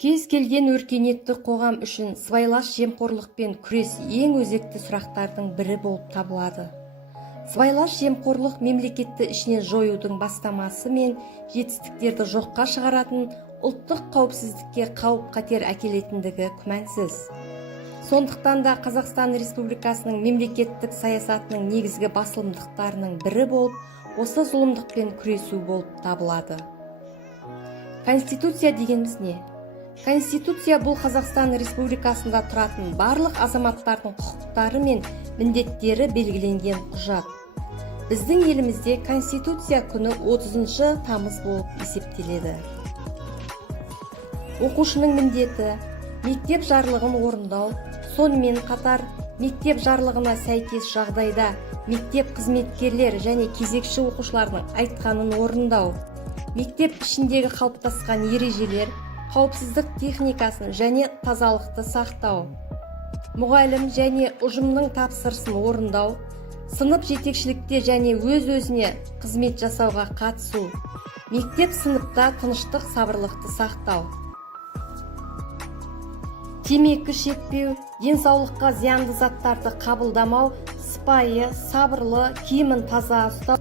Кез келген өркениетті қоғам үшін сыбайлас жемқорлықпен күрес ең өзекті сұрақтардың бірі болып табылады. Сыбайлас жемқорлық мемлекетті ішінен жоюдың бастамасы мен жетістіктерді жоққа шығаратын ұлттық қауіпсіздікке қауіп-қатер әкелетіндігі күмәнсіз. Сондықтан да Қазақстан Республикасының мемлекеттік саясатының негізгі басылымдықтарының бірі болып, осы зұлымдықпен күресу болып табылады. Конституция дегеніміз не? Конституция бұл Қазақстан Республикасында тұратын барлық азаматтардың құқықтары мен міндеттері белгіленген құжат. Біздің елімізде Конституция күні 30 тамыз болып есептеледі. Оқушының міндеті мектеп жарлығын орындау, сонымен қатар мектеп жарлығына сәйкес жағдайда мектеп қызметкерлер және кезекші оқушылардың айтқанын орындау, мектеп ішіндегі қалыптасқан ережелер, қауіпсіздік техникасын және тазалықты сақтау, мұғалім және ұжымның тапсырысын орындау, сынып жетекшілікте және өз-өзіне қызмет жасауға қатысу, мектеп сыныпта тыныштық, сабырлықты сақтау. Темекі шекпеу, денсаулыққа зиянды заттарды қабылдамау, сыпайы, сабырлы, киімін таза ұстау.